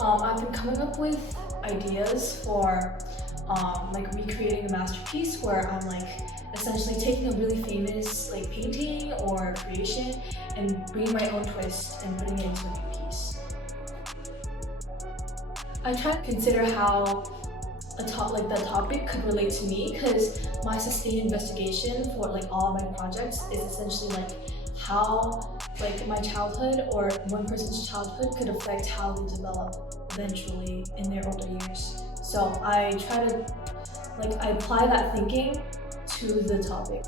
I've been coming up with ideas for like recreating a masterpiece where I'm like essentially taking a really famous like painting or creation and bringing my own twist and putting it into a new piece. I try to consider how the topic could relate to me, because my sustained investigation for like all of my projects is essentially like how like my childhood or one person's childhood could affect how they develop eventually in their older years. So I try to I apply that thinking to the topic.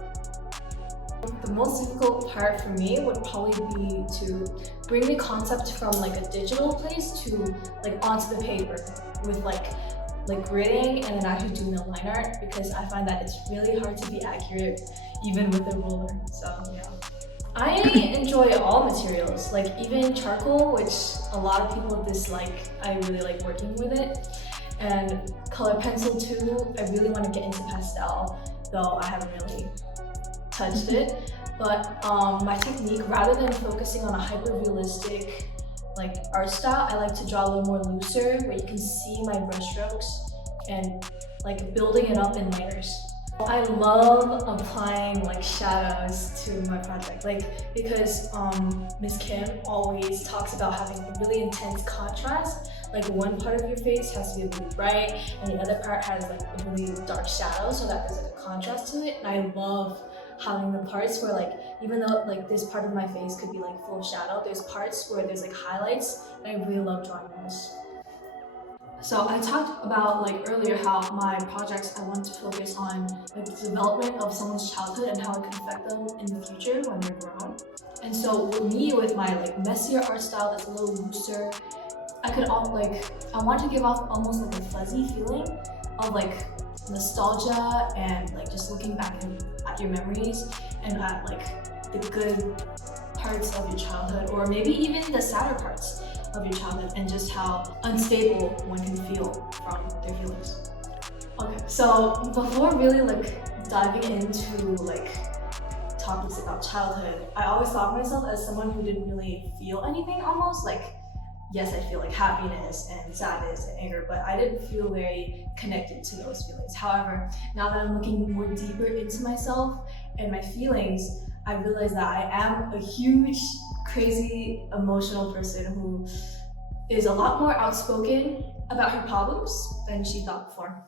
The most difficult part for me would probably be to bring the concept from like a digital place to like onto the paper with like gridding and then actually doing the line art, because I find that it's really hard to be accurate even with a ruler. So yeah. I enjoy all materials, like even charcoal, which a lot of people dislike. I really like working with it. And color pencil too. I really want to get into pastel, though I haven't really touched it. But my technique, rather than focusing on a hyper-realistic like art style, I like to draw a little more looser, where you can see my brushstrokes and like building it up in layers. I love applying like shadows to my project, because Miss Kim always talks about having a really intense contrast. Like one part of your face has to be really bright and the other part has like a really dark shadow, so that there's like a contrast to it. And I love having the parts where like, even though like this part of my face could be like full of shadow, there's parts where there's like highlights, and I really love drawing those. So I talked about like earlier how my projects, I want to focus on like the development of someone's childhood and how it can affect them in the future when they're grown. And so with me, with my like messier art style that's a little looser, I want to give off almost like a fuzzy feeling of like nostalgia and like just looking back at your memories and at like the good parts of your childhood, or maybe even the sadder parts of your childhood, and just how unstable one can feel from their feelings. Okay, so before really like diving into like topics about childhood, I always thought of myself as someone who didn't really feel anything almost. Like, yes, I feel like happiness and sadness and anger, but I didn't feel very connected to those feelings. However, now that I'm looking more deeper into myself and my feelings, I realize that I am a huge, crazy, emotional person who is a lot more outspoken about her problems than she thought before.